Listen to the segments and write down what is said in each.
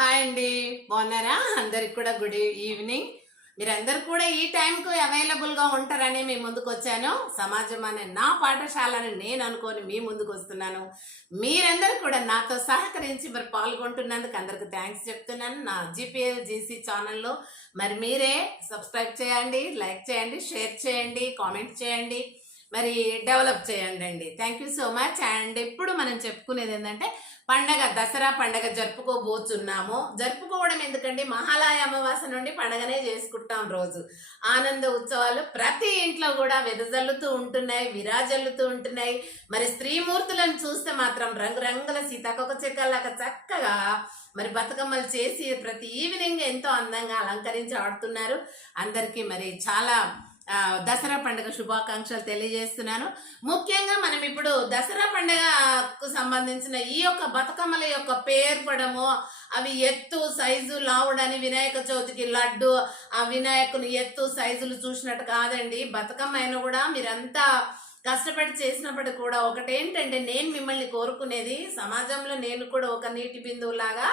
Hi అండి, బాగున్నారా? అందరికి కూడా గుడ్ ఈవినింగ్. మీరందరు కూడా ఈ టైంకు అవైలబుల్గా ఉంటారని మీ ముందుకు వచ్చాను. సమాజం అనే నా పాఠశాలని నేను అనుకొని మీ ముందుకు వస్తున్నాను. మీరందరూ కూడా నాతో సహకరించి మరి పాల్గొంటున్నందుకు అందరికి థ్యాంక్స్ చెప్తున్నాను. నా జిపిఎల్ జీసీ ఛానల్లో మరి మీరే సబ్స్క్రైబ్ చేయండి, లైక్ చేయండి, షేర్ చేయండి, కామెంట్ చేయండి, మరి డెవలప్ చేయండి అండి. Thank you so much. And ఇప్పుడు మనం చెప్పుకునేది ఏంటంటే పండగ, దసరా పండగ జరుపుకోవడం ఎందుకండి, మహాలయ అమావాస్య నుండి పండగనే చేసుకుంటాం. రోజు ఆనంద ఉత్సవాలు ప్రతి ఇంట్లో కూడా వెదజల్లుతూ ఉంటున్నాయి, విరాజల్లుతూ ఉంటున్నాయి. మరి స్త్రీమూర్తులను చూస్తే మాత్రం రంగురంగుల సీతాకొక చెక్కలాగా చక్కగా మరి బతుకమ్మలు చేసి ప్రతి ఈవినింగ్ ఎంతో అందంగా అలంకరించి ఆడుతున్నారు. అందరికీ మరి చాలా దసరా పండుగ శుభాకాంక్షలు తెలియజేస్తున్నాను. ముఖ్యంగా మనం ఇప్పుడు దసరా పండుగకు సంబంధించిన ఈ యొక్క బతుకమ్మల యొక్క పేర్పడము, అవి ఎత్తు సైజు లావుడని వినాయక చవితికి లడ్డు ఆ వినాయకుని ఎత్తు సైజులు చూసినట్టు కాదండి. బతుకమ్మ అయినా కూడా మీరంతా కష్టపడి చేసినప్పటికీ కూడా ఒకటేంటంటే, నేను మిమ్మల్ని కోరుకునేది సమాజంలో నేను కూడా ఒక నీటి బిందువులాగా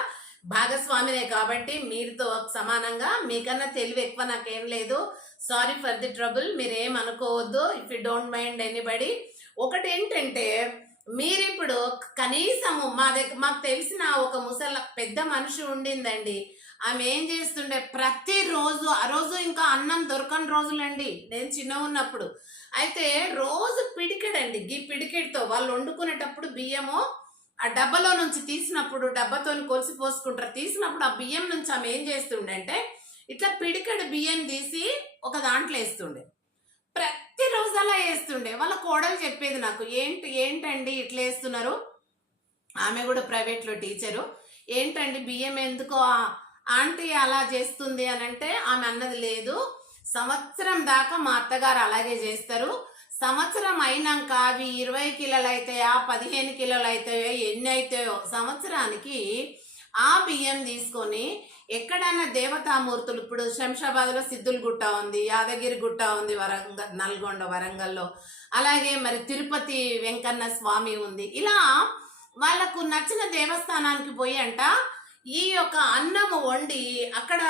భాగస్వామినే కాబట్టి మీరుతో సమానంగా మీకన్నా తెలివి ఎక్కువ నాకేం లేదు. సారీ ఫర్ ది ట్రబుల్, మీరేం అనుకోవద్దు. If you don't mind anybody. ఒకటి ఏంటంటే, మీరిప్పుడు కనీసము మాకు తెలిసిన ఒక పెద్ద మనిషి ఉండిందండి. ఆమె ఏం చేస్తుండే, ప్రతిరోజు ఆ రోజు ఇంకా అన్నం దొరకని రోజులండి నేను చిన్న ఉన్నప్పుడు. అయితే రోజు పిడికెడండి, ఈ పిడికెడ్తో వాళ్ళు వండుకునేటప్పుడు బియ్యము ఆ డబ్బాలో నుంచి తీసినప్పుడు, డబ్బాతో కొలిసి పోసుకుంటారు, తీసినప్పుడు ఆ బియ్యం నుంచి ఆమె ఏం చేస్తుండే అంటే ఇట్లా పిడికడు బియ్యం తీసి ఒక దాంట్లో వేస్తుండే. ప్రతిరోజు అలా వేస్తుండే. వాళ్ళ కోడలు చెప్పేది నాకు, ఏంటండి ఇట్లా వేస్తున్నారు. ఆమె కూడా ప్రైవేట్లో టీచరు. ఏంటండి బియ్యం ఎందుకో ఆంటీ అలా చేస్తుంది అని అంటే, ఆమె అన్నది లేదు, సంవత్సరం దాకా మా అత్తగారు అలాగే చేస్తారు. సంవత్సరం అయినాక అవి 20 కిలోలు అవుతాయా, 15 కిలోలు అవుతాయో, ఎన్ని అవుతాయో, సంవత్సరానికి ఆ బియ్యం తీసుకొని ఎక్కడైనా దేవతామూర్తులు, ఇప్పుడు శంషాబాద్లో సిద్ధుల గుట్ట ఉంది, యాదగిరి గుట్ట ఉంది, నల్గొండ వరంగల్లో, అలాగే మరి తిరుపతి వెంకన్న స్వామి ఉంది. ఇలా వాళ్ళకు నచ్చిన దేవస్థానానికి పోయి అంట ఈ యొక్క అన్నము వండి అక్కడ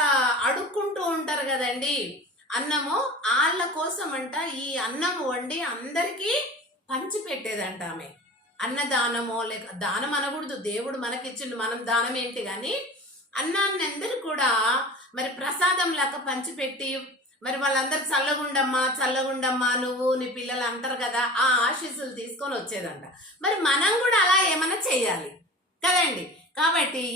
అడుక్కుంటూ ఉంటారు కదండి అన్నము, వాళ్ళ కోసం అంట ఈ అన్నము వండి అందరికీ పంచి పెట్టేదంట ఆమె. అన్నదానమో, లేక దానం అనకూడదు, దేవుడు మనకిచ్చిండు, మనం దానం ఏంటి కానీ అన్నాన్ని అందరు కూడా మరి ప్రసాదం లాగా పంచిపెట్టి మరి వాళ్ళందరూ చల్లగుండమ్మా నువ్వు నీ పిల్లలు అంటారు కదా, ఆ ఆశీస్సులు తీసుకొని వచ్చేదంట. మరి మనం కూడా అలా ఏమైనా చేయాలి కదండి. కాబట్టి